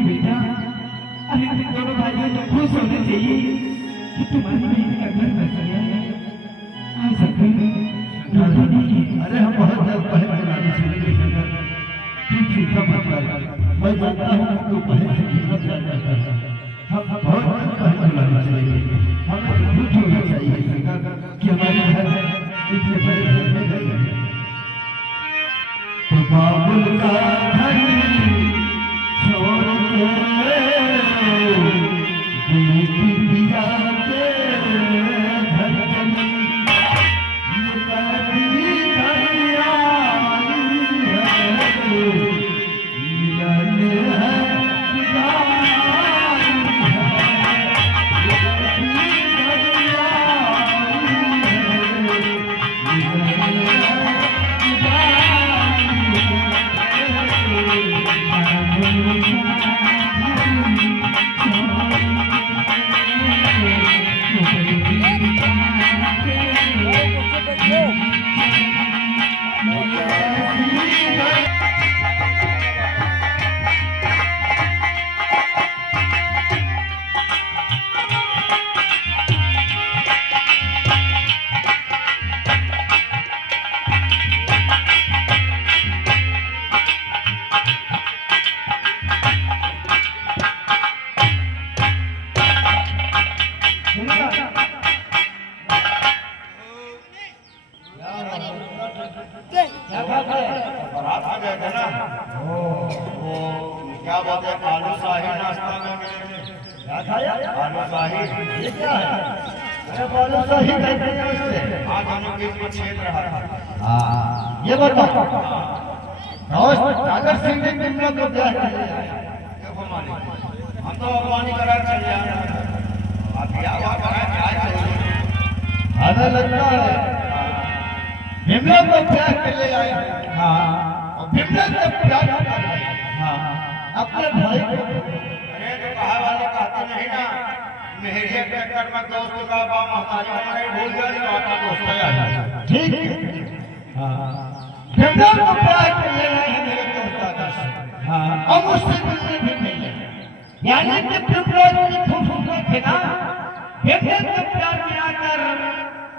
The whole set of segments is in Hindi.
बेटा, अरे दोनों भाइयों तो खुश होने चाहिए कि तुम्हारी बहन का घर बस गया है। आज अरे हम बहुत जल्द बहन बनाने चलेंगे शंकर, तुम चिंता मत कर। मैं जानता हूँ कि तू बहन से हिम्मत करता है। हम बहुत जल्द बहन बनाने चलेंगे। हमें खुश होना चाहिए शंकर कि हमारी बहन इतने बड़े घर में गई है। तो बाबुल का घर छोड़ के बेटी पिया के घर चली, ये कभी करिया है, मिलन है जुदाई ये बताओ सागर सिंह ने तुम लोग को क्या देखो मालिक, हम तो अगवानी करार चल जाए, अब क्या क्या चाहिए। हमें लगता है बिमला को प्यार के ले आए। हाँ, और बिमला से प्यार कर रहे हैं। हाँ, अपने भाई को। अरे तो कहा वाले कहते नहीं ना, मेरे के कर में दोस्त का बा महतारी हमारे भूल जाए तो आपका दोस्त है। ठीक है। हाँ, बिमला को प्यार के ले आए हैं मेरे दोस्त का। हाँ, अब उससे मिलने भी नहीं है। यानी कि बिमला की खूबसूरत है ना, बिमला से प्यार किया कर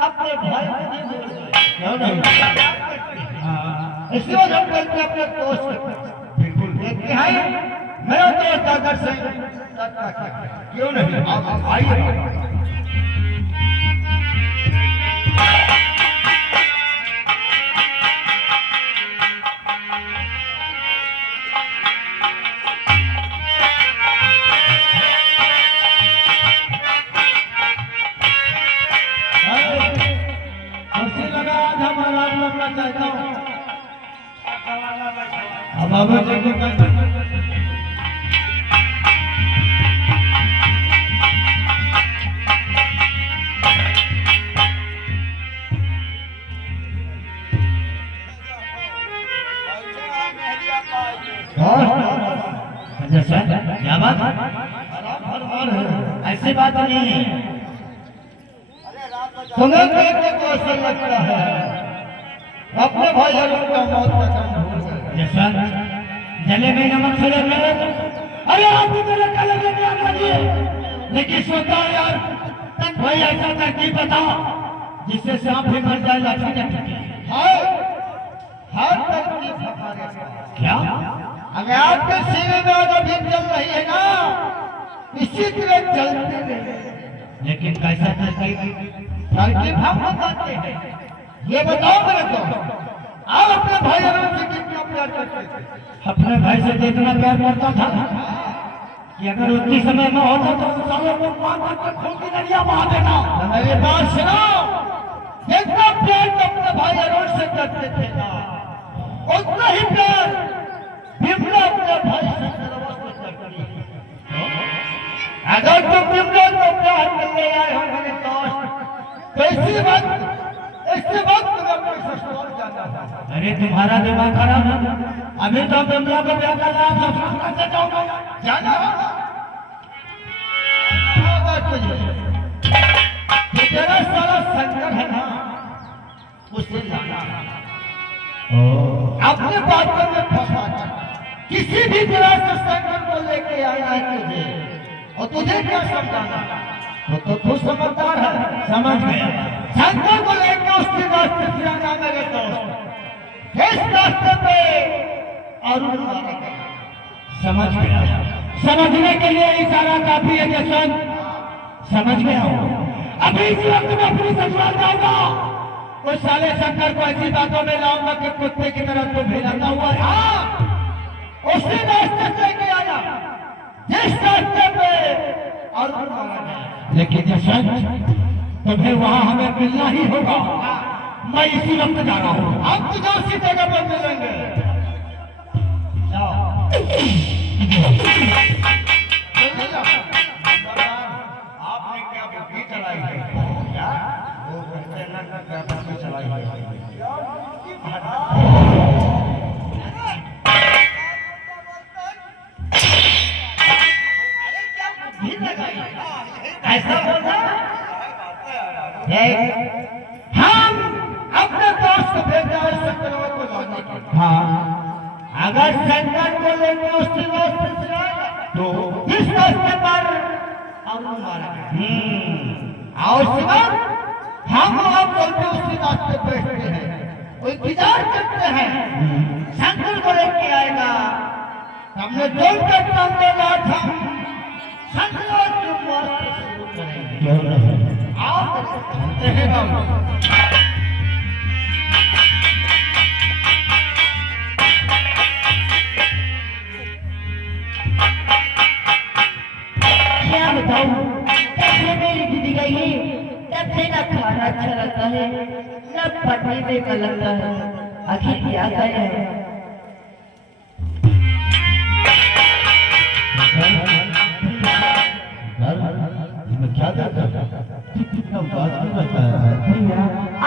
अपने भाई को नहीं बोल रहे। क्यों नहीं? हाँ, इसी वजह से अपने दोस्त बिल्कुल देखते हैं मेरा दोस्त सागर सिंह। क्यों नहीं? आप आइए। चाहता हूँ हम बाबा जी को क्या बात ऐसी बात नहीं है। तुम्हें देखने को ऐसा लगता है अपने भाई का मौत का काम हो जैसा जले में नमक से अरे आप मेरे कल लेकिन सोता यार कोई ऐसा तरकीब बताओ जिससे सांप भी मर जाए लाठी जब हर तरकीब हमारे क्या अगर आपके सीने में अगर भी चल रही है ना इसी तरह चलते रहे। लेकिन कैसा तरकीब हम बताते हैं ये बताओ मेरे को, आप अपने भाई अरुण से कितना प्यार करते थे? अपने भाई से तो इतना प्यार करता था कि अगर उतनी समय में होता तो उन सालों को मार मार कर खून की नदियां बहा देता। मेरी बात सुनो, जितना प्यार तो अपने भाई अरुण से करते थे ना, उतना ही प्यार विमला अपने भाई शंकरवा से करती है। अगर तुम विमला को प्यार करने आए हो मेरे दोस्त, तो इसी वक्त तुम्हें अपने ससुराल जाना था। अरे तुम्हारा दिमाग खराब है, अभी तो बिमला को ब्याह कर रहा ससुराल से जाऊंगा। जाना होगा तुझे, जो तेरा सारा शंकर है ना, उससे जाना अपने बातों में फंसा किसी भी तरह से शंकर को लेके आना है तुझे, और तुझे क्या समझाना, तो तू समझदार है, समझ गया। शंकर को लेकर उसके रास्ते से आना मेरे दोस्त, इस रास्ते पे अरुण मारा गया। समझ गया, समझने के लिए इशारा काफी है जशन, समझ गया हूँ। अभी इस वक्त में अपनी ससुराल जाऊंगा, उस साले शंकर को ऐसी बातों में लाऊंगा कि कुत्ते की तरफ तो भिड़ता हुआ है। हाँ, उसी रास्ते से लेके आना जिस रास्ते पे अरुण मारा गया। लेकिन जशन तुम्हें वहां हमें मिलना ही होगा। मैं इसी वक्त जा रहा हूँ। हम तुझे उसी जगह पर मिलेंगे। जाओ। आपने क्या बुद्धि चलाई है? क्या? वो कहते हैं क्या बुद्धि चलाई है? ऐसा बोलना? हम अपने दोस्त को भेजा है शंकरवा को लाने के लिए। हाँ, अगर शंकर को लेकर उसके रास्ते से आएगा तो इस रास्ते पर अरुण मारा गया। और उसके बाद हम वहां बोलते उसी रास्ते बैठते हैं, वो इंतजार करते हैं शंकर को लेके आएगा। हमने जोर कर टांगे लाठ हम शंकर के वास्ते शुरू करेंगे। आओ चलते हैं हम। क्या बताऊं, कैसे मेरी दीदी गई, तब से ना खाना अच्छा लगता है, न पढ़ने में मन लगता है। आखिर क्या करें? क्या कितना उदास क्यों रहता है?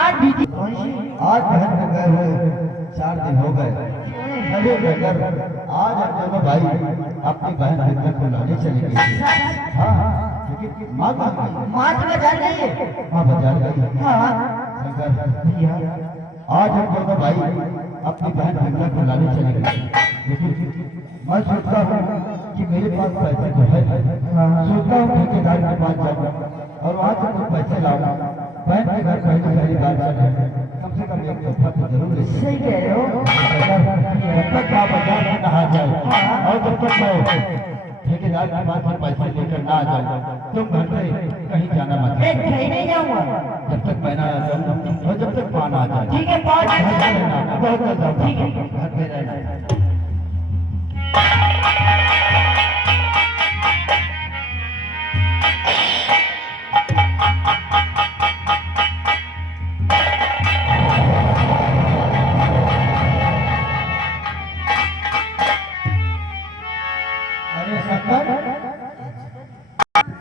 आज दीदी आज घर में गए हुए 4 दिन हो गए। अरे बेगर आज हम दोनों भाई अपनी बहन विद्या को लाने चले गए। हाँ, लेकिन माँ कहाँ गई? माँ तो बाजार गई है। माँ बाजार गई। हाँ, आज हम दोनों भाई अपनी बहन विद्या को लाने चले गए। लेकिन मैं सोचता हूँ कि मेरे पास पैसे तो है, सोचता हूँ ठेकेदार के पास जाऊँ और वहाँ से कुछ पैसे लाऊं। बहन के घर पहली बार जाना है, कम से कम एक तोहफा तो जरूर ले। सही कह रहे हो। जब तक आप बाजार में नहा जाए और जब तक मैं ठेकेदार के पास से पैसे लेकर ना आ जाऊँ, तुम घर पे कहीं जाना मत। मैं कहीं नहीं जाऊंगा। जब तक मैं ना आ जाऊँ और जब तक पान आ जाए। ठीक है, पाँच घर पे रहना, बहुत ठीक है। घर पे रहना।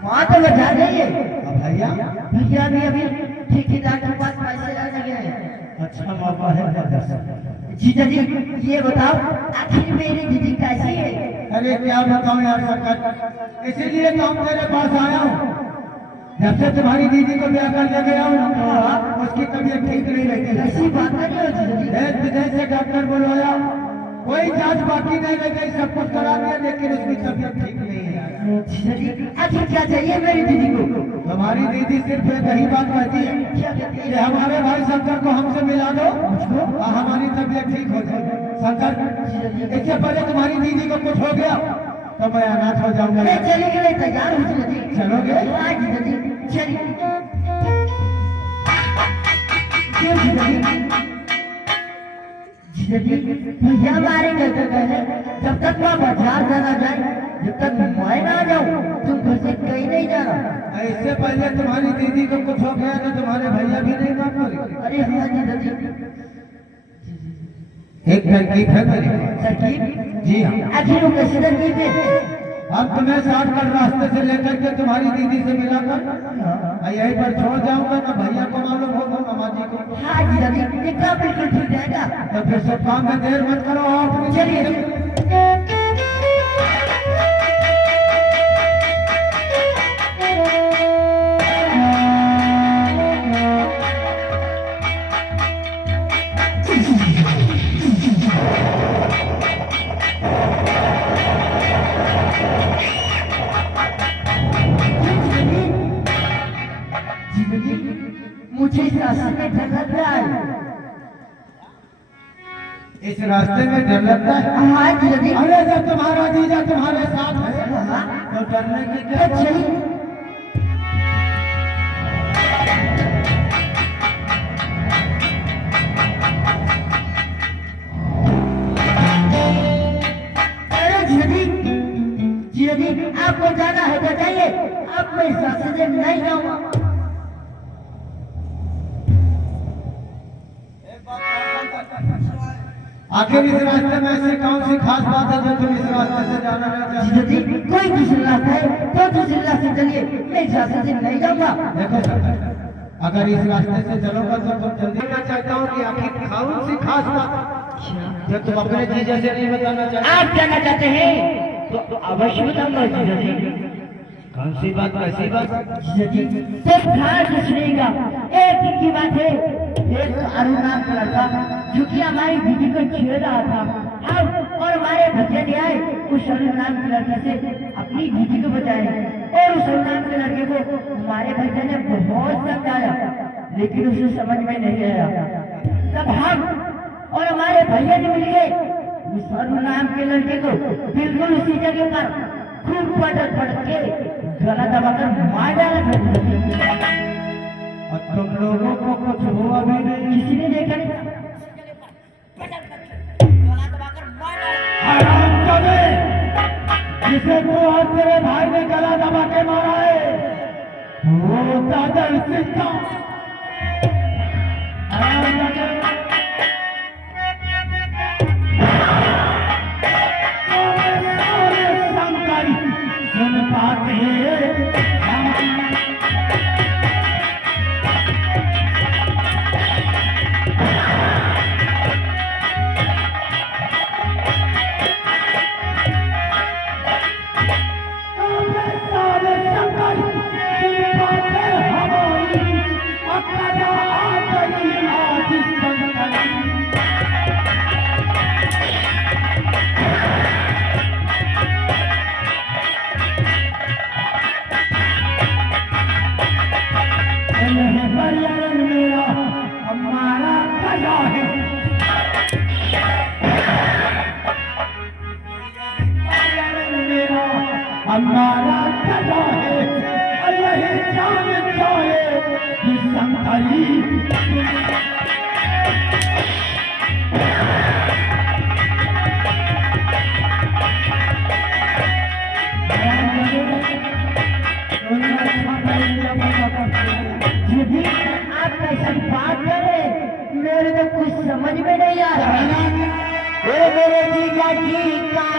माँ तो बाजार गई है। भैया भैया भी अभी ठेकेदार के पास पैसे लाने गए हैं। अच्छा मौका है। जीजा जी, ये बताओ आखिर मेरी दीदी कैसी है? अरे क्या बताऊं यार शंकर, इसीलिए तो हम तेरे पास आया हूँ। जब से तुम्हारी दीदी को ब्याह कर ले गया हूँ, उसकी तबीयत ठीक नहीं रहती। ऐसी बात नहीं हो जीजा जी। देश विदेश से डॉक्टर बुलवाया, कोई जांच बाकी नहीं रह गई, सब कुछ करा दिया, लेकिन उसकी तबीयत ठीक नहीं है। जीजा जी, आखिर क्या चाहिए मेरी दीदी को? तुम्हारी दीदी सिर्फ एक ही बात कहती है क्या कहती कि है? हमारे भाई शंकर को हमसे मिला दो और हमारी तबीयत ठीक हो जाए। शंकर, इससे पहले तुम्हारी दीदी को कुछ हो गया तो मैं अनाथ हो जाऊंगा। मैं चली के लिए तैयार हूँ जीजा जी। चलोगे? हाँ जीजा जी, चलिए। क्यों जीजा भैया हमारे घर पे गए जब तक मैं बाजार जाना जाए जब तक मैं ना जाऊँ तुम घर से कहीं नहीं जाना। ऐसे पहले तुम्हारी दीदी को कुछ हो गया तो तुम्हारे भैया भी नहीं काम करे। अरे हाँ जी एक तरकीब है मेरी। तरकीब? जी हाँ। आखिर वो कैसी तरकीब है? अब तुम्हें शॉर्टकट रास्ते से लेकर के तुम्हारी दीदी से मिलाकर यहीं पर छोड़ जाऊंगा ना भैया को मालूम होगा ना माँ जी को। हाँ जी दादी ये काम बिल्कुल ठीक रहेगा। तो फिर सब काम में देर मत करो आप चलिए। मुझे इस रास्ते में डर लग रहा है। इस रास्ते में डर लगता है? हाँ जी दादी। अरे जब तुम्हारा जीजा तुम्हारे साथ है तो डरने की क्या बात है? चलिए। जी आपको जाना है तो जाइए, अब मैं इस रास्ते से नहीं जाऊंगा। आखिर इस रास्ते में ऐसी कौन सी खास बात है जो तुम इस रास्ते से जाना नहीं चाहते? जी कोई दूसरा रास्ता है तो दूसरे रास्ते चलिए, मैं इस रास्ते से नहीं जाऊंगा। देखो सर, अगर इस रास्ते से चलोगा तो तुम जल्दी मैं चाहता हूँ कि आखिर कौन सी खास बात जो तुम अपने जीजा से नहीं बताना चाहते? आप जाना चाहते हैं तो अवश्य बताऊंगा जीजा जी। कौन सी बात, कैसी बात? जीजा जी सिर्फ ध्यान से सुनिएगा। एक दिन की बात है, एक अरुण नाम का लड़का जो कि हमारी दीदी को छेड़ रहा था, हम और हमारे भैया ने आए उस अरुण नाम के लड़के से अपनी दीदी को बचाए और उस अरुण नाम के लड़के को हमारे भैया ने बहुत समझाया लेकिन उसे समझ में नहीं आया। तब हम और हमारे भैया ने मिलकर उस अरुण नाम के लड़के को बिल्कुल उसी जगह पर खूब पटक के गला दबाकर मार डाला था। और तुम लोगों को कुछ हुआ भी नहीं? किसी ने देखा नहीं। हरामजादे, जिसे तू और तेरे भाई ने गला दबा के मारा है वो दादर सिंह था। हरामजादे, सारे शंकर सुन पाते हमारा कदा है अल्लाह जान चाहे कि शंकरी आप कैसी बात करें, मेरे तो कुछ समझ में नहीं आ रहा। मेरे जीजा जी का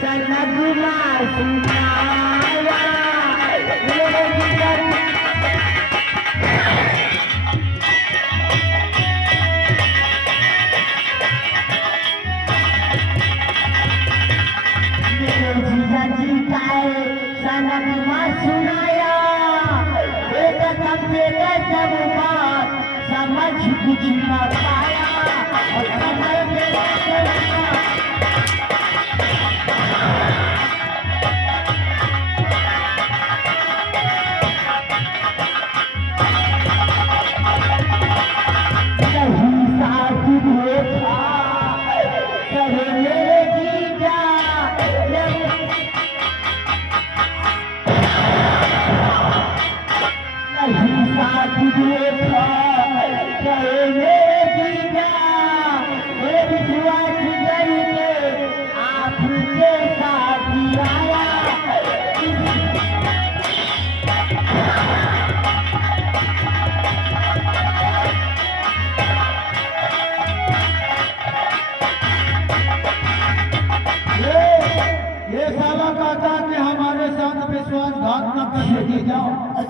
सनगुमा सुनाया, मेरे जीजा जी का सनगुमा सुनाया, एक सबसे सब बात समझ कुछ न पाया। नहीं साथ देखा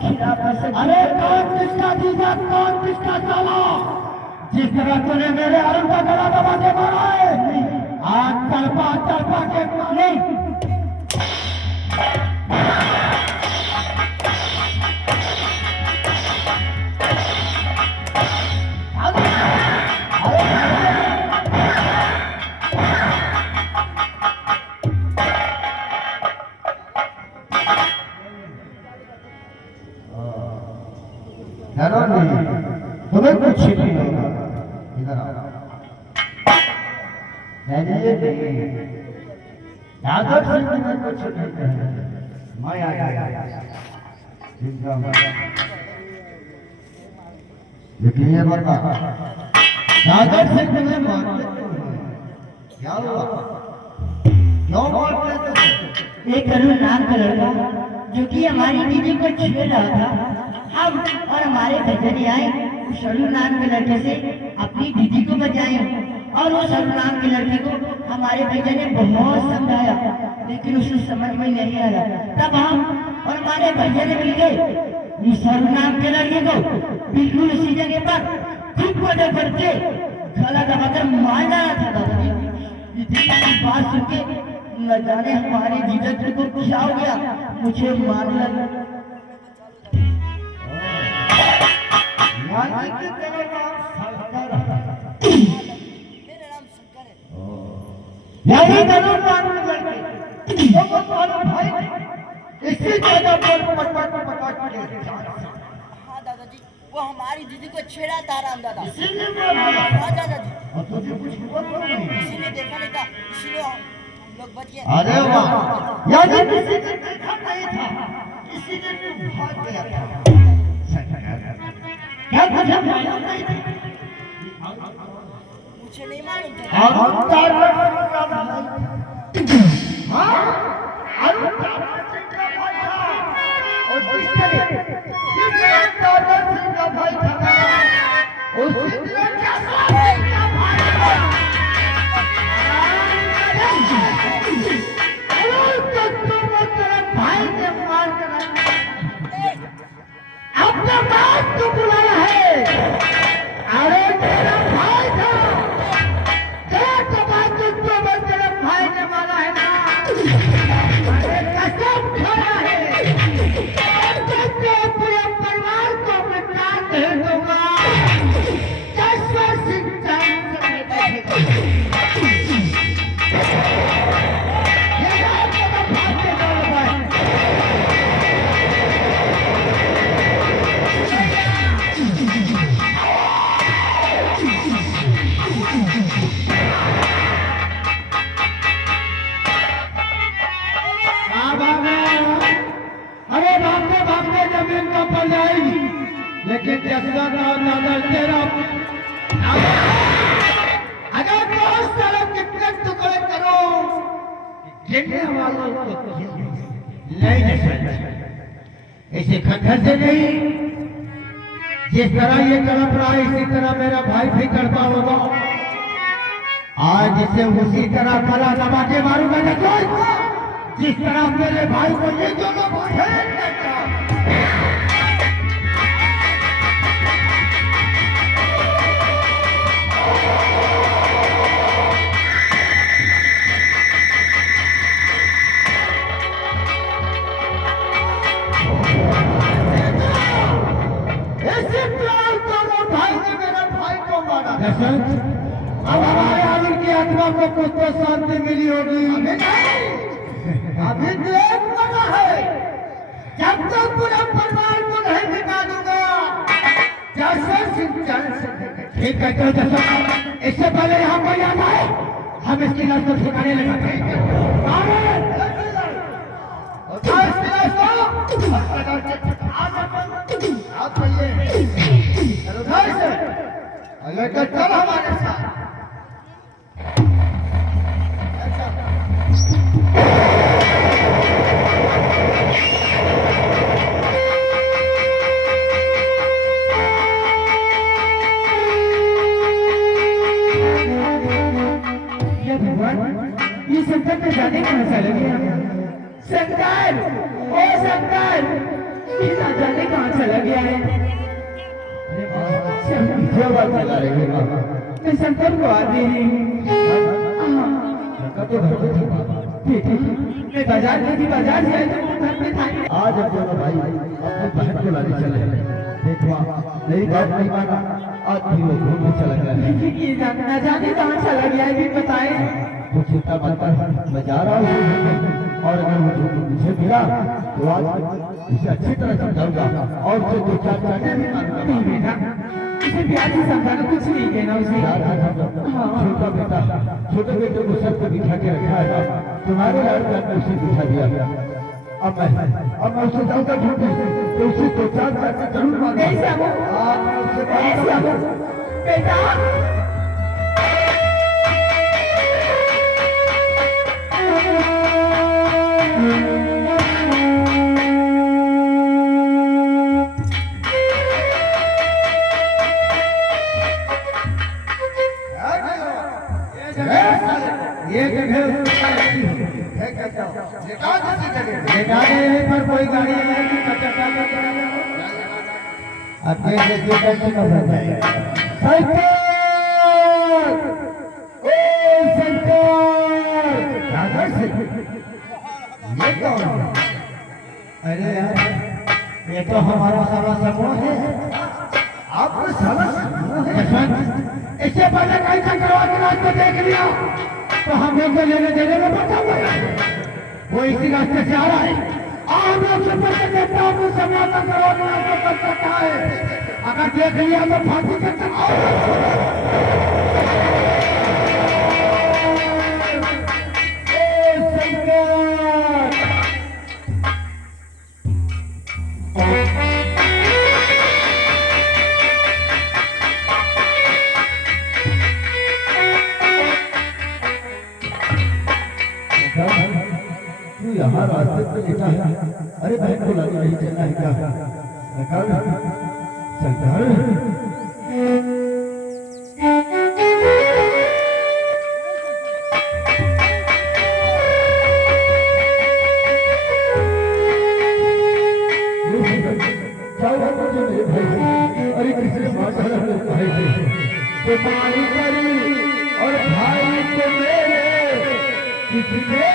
खिलाफ कर सकते। अरे कौन किसका जीजा, कौन किसका साला? जिस तरह तूने मेरे अरुण का गला दबा के मारा है, आज तड़पा तड़पा के नहीं डरो नहीं, तुम्हें कुछ नहीं होगा। इधर आओ। डरिए नहीं, यादव सिंह तुम्हें कुछ नहीं कहेगा। मैं आ गया चिंता मत। लेकिन ये बता, यादव सिंह तुम्हें मारते क्यों हैं? क्या हुआ? क्यों मारते तुम? एक अरुण नाम का लड़का जो कि हमारी दीदी को छेड़ रहा था, हम और हमारे भजन आए उस अरुण नाम के लड़के से अपनी दीदी को बचाए। और उस अरुण नाम के लड़के को हमारे भैया ने बहुत समझाया, लेकिन उसे समझ में नहीं आया। तब हम और हमारे भैया ने मिलकर उस अरुण नाम के लड़के को बिल्कुल उसी जगह पर खुद को दबड़ के गला दबाकर मार डाला था। दादाजी इतनी बात सुन के न जाने हमारी जीजा को क्या हो गया, मुझे मारने लगा। मानसिक की तरह का शंकर मेरा नाम शंकर है। यानी जरूर मान लड़के वो तुम्हारा भाई इसी जगह पर पटपट के। हाँ दादाजी, वो हमारी दीदी को छेड़ा था राम दादा। इसीलिए मैं हाँ दादाजी, और तुझे कुछ हुआ तो नहीं? किसी ने देखा नहीं था, इसलिए हम लोग बच गए। अरे वाह, यानी किसी ने देखा नहीं था, किसी ने तू भाग गया था। क्या तुझे मालूम नहीं था? मुझे नहीं मालूम था। अरुण तारा सिंह का भाई। हाँ, अरुण तारा सिंह का भाई था। और जिस तरह तारा सिंह का भाई था, उसी तरह कैसा सिंह का भाई था। अरुण तो तेरे भाई ने मार कर अपने बाप को बुलाया है। अरे तेरा भाई था, तेरा बाप तुझको तेरे भाई ने मारा है ना। अरे कसम खाया है, तेरे पूरे परिवार को मिटा दे दूंगा। जैसा सिंह जान से मैं देखेगा। ये बात मेरा भाई के दौर है। अरे भागते भागते जमीन को पड़ जाएगी, लेकिन जसवा राम नादल तेरा अगर दोस्त तरफ कितने टुकड़े करो, गिनने वालों को नहीं दे सकते। इसी खंडर से नहीं, जिस तरह ये तड़प रहा है इसी तरह मेरा भाई भी करता होगा। आज इसे उसी तरह गला दबा के मारूंगा। देखो जिस तरह मेरे भाई को ये दोनों भेद देता। इसी प्यार दोनों भाई ने मेरे भाई को मारा। अब हमारे आमिर की आत्मा को कुछ तो शांति मिली होगी। अभी तो एक बना है, जब तक पूरा परिवार को नहीं मिटा दूंगा, जैसे सिंचाई से ठीक है तो जैसा इससे पहले यहाँ कोई आता है, हम इसकी लाश को ठिकाने लगाते हैं। लेकर चल हमारे साथ। ये शंकर पे जाने का मजा लगे। शंकर, ओ शंकर, ये ना जाने कहाँ चला गया है। अरे पीछे बात चला रही है बाबा। मैं शंकर को आ रही हूँ। शंकर तो घर पे थी बाबा। मैं बाजार गई थी, बाजार से आई तो वो घर में था ही नहीं। आज अब दोनों भाई अपनी बहन को लाने चले हैं। देखो मेरी बात नहीं माना, आज भी वो घूमने चला गया है। ये ना जाने कहाँ चला गया है, भी बताए। तो चिंता मत कर, मैं जा रहा हूँ और अगर मुझे मिला तो आज उसे अच्छी तरह समझाऊंगा और उसे दो चार चाटे भी मारूंगा। नहीं बेटा, इसे प्यार से समझाना, कुछ नहीं कहना उसे। छोटा बेटा, छोटे बेटे को सर पे बिठा के रखा है, तुम्हारे लाल ने उसे बिठा दिया। अब मैं उसे जाऊंगा ढूंढने, तो उसे दो चार चाटे जरूर मारूंगा। ऐसा वो, ऐसा वो, बेटा। पर कोई गाड़ी आएगी अरे यार, ये तो हमारा सारा समूह है। आपको सारा समूह है। इससे पहले कहीं से करवा के रास्ते देख लिया तो हमें को लेने देने में पता हुआ वो इसी रास्ते से आ रहा है। हम लोग सुपर के देखते हैं तो समय तक करवा के रास्ते कर सकता है। अगर देख लिया तो फांसी कर तू यहाँ रास्ते पे लेटा है। अरे बहन को लगी नहीं चलना है क्या? अरे किसने माता भाई करी और भाई को मेरे किसने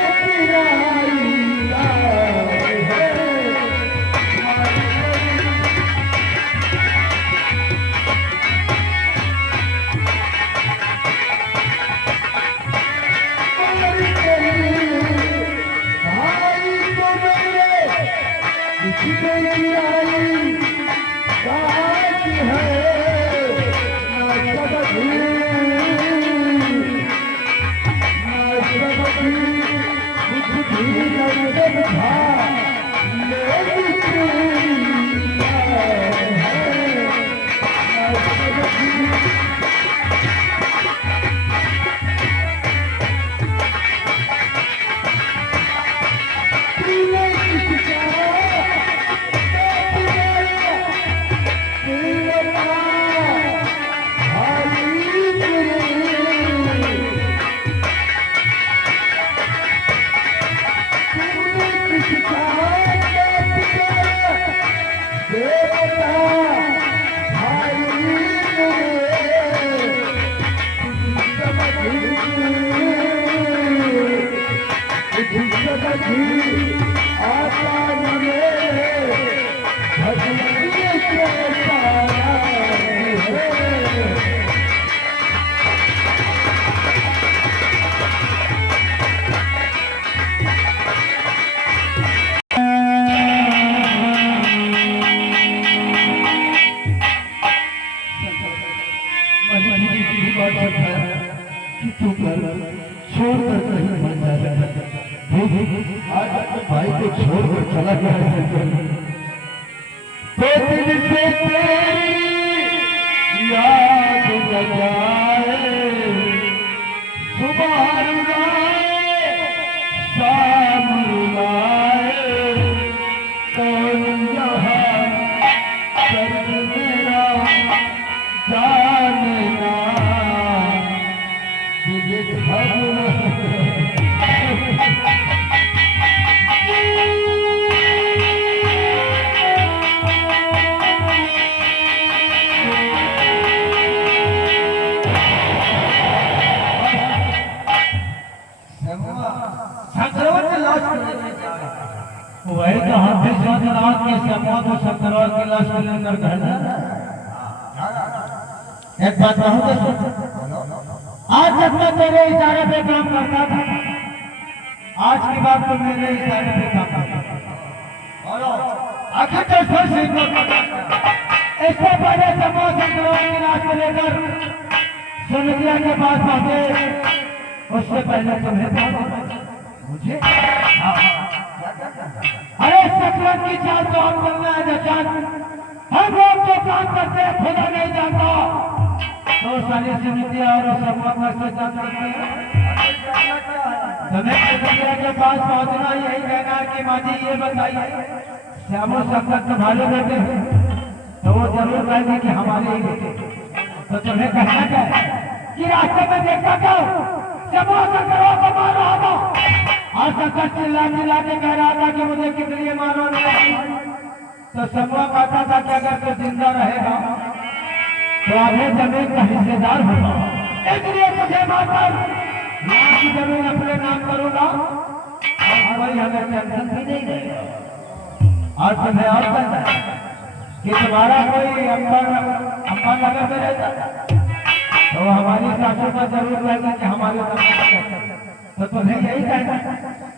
छोड़कर कहीं मर जाएगा। भाई को छोड़कर चला गया है। तो दिल से तेरी याद लगाए, सुबह रुलाए, शाम रुलाए, कौन यहाँ दर्द मेरा जाने ना दिल घर वही तो हम भी सोच रहा हूँ कि समूह को 17 क्लास में लेकर घर जाना। एक बात कहूँ तो सुन, आज तक मैं तेरे इशारे पे काम करता था, आज की बात तो मेरे इशारे पे काम करता था। आखिर तो सोच इससे पहले समूह 17 क्लास में लेकर सोनिया के पास पहुंचे, उससे पहले तुम्हें मुझे अरे शतरंज की चाल तो हम करना है जचान, हम लोग जो काम करते हैं खुदा नहीं जानता, तो सारी समितियां और समूह कैसे जान सकते हैं। तुम्हें सोनिया के पास पहुंचना यही कहना है कि माँ जी ये बताइए श्यामो शंकर तुम्हारे बेटे हैं, तो वो जरूर कहेंगे कि हमारे ही बेटे। तो तुम्हें कहना क्या है कि रास्ते में देखा क्या समूह शंकरों को मार रहा था और शंकर चिल्ला चिल्ला के कह रहा था कि मुझे किस लिए मारो नहीं। तो समूह कहता था कि अगर तू जिंदा रहेगा तो आधे जमीन का हिस्सेदार होगा, इसलिए मुझे मारकर यहाँ की जमीन अपने नाम करूंगा और वही हमें टेंशन भी नहीं देगा। और तुम्हें और कहता है कि तुम्हारा कोई अम्बा नगर में रहता तो हमारी सासू का जरूर कहता कि हमारे तो तुम्हें यही कहना।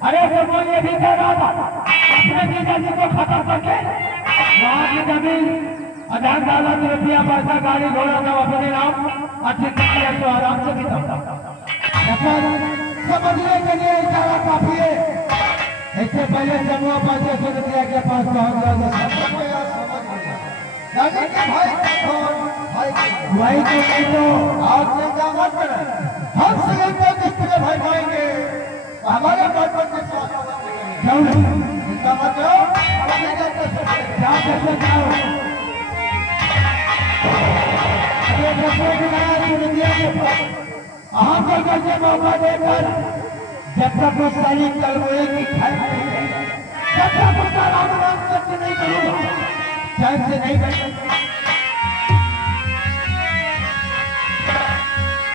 अरे वो ये भी कह रहा था अपने पिताजी को खत्म करके वहाँ की जमीन अधार दौलत रुपया पैसा गाड़ी घोड़ा सब अपने नाम अच्छे तरीके से आराम से बिताता। समझने के लिए इशारा काफी है। इससे पहले समूह पैसे सोनिया के पास पहुंच गया। वही तो आप चिंता मत करें, हम श्रीलंका किसके भाई पाएंगे हमारे बचपन के साथ चिंता मत करो, हम करके मौका देकर जब तक वो सही कलबोए की जब तक उसका राम सत्य नहीं करूंगा चैन से नहीं बैठेगा।